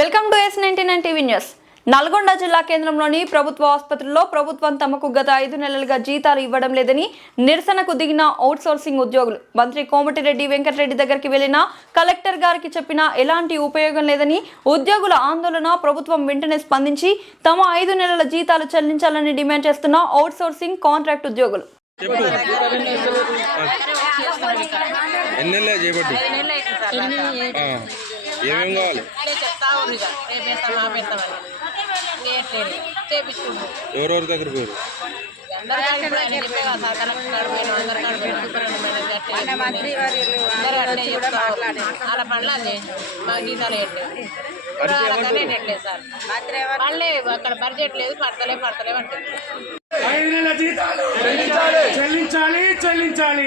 Welcome to S99 TV news. Nalgonda జిల్లా కేంద్రంలోని ప్రభుత్వ ఆసుపత్రుల్లో ప్రభుత్వం తమకు గత 5 నెలలుగా జీతాలు ఇవ్వడం లేదని నిరసనకు దిగిన అవుట్సోర్సింగ్ ఉద్యోగులు మంత్రి కోమటిరెడ్డి వెంకటరెడ్డి దగ్గరికి వెళ్లిన కలెక్టర్ గారికి చెప్పినా ఎలాంటి ఉపయోగం లేదని ఉద్యోగుల ఆందోళన ప్రభుత్వం వెంటనే స్పందించి తమ 5 నెలల జీతాలు చెల్లించాలని డిమాండ్ చేస్తున్న అవుట్సోర్సింగ్ కాంట్రాక్ట్ ఉద్యోగులు. ఏమేం కావాలి? ఎవరెవరి దగ్గర పోయారు? అక్కడ బడ్జెట్ లేదు, పడతలే అంటే 5 నెలల జీతాలు చెల్లించాలి.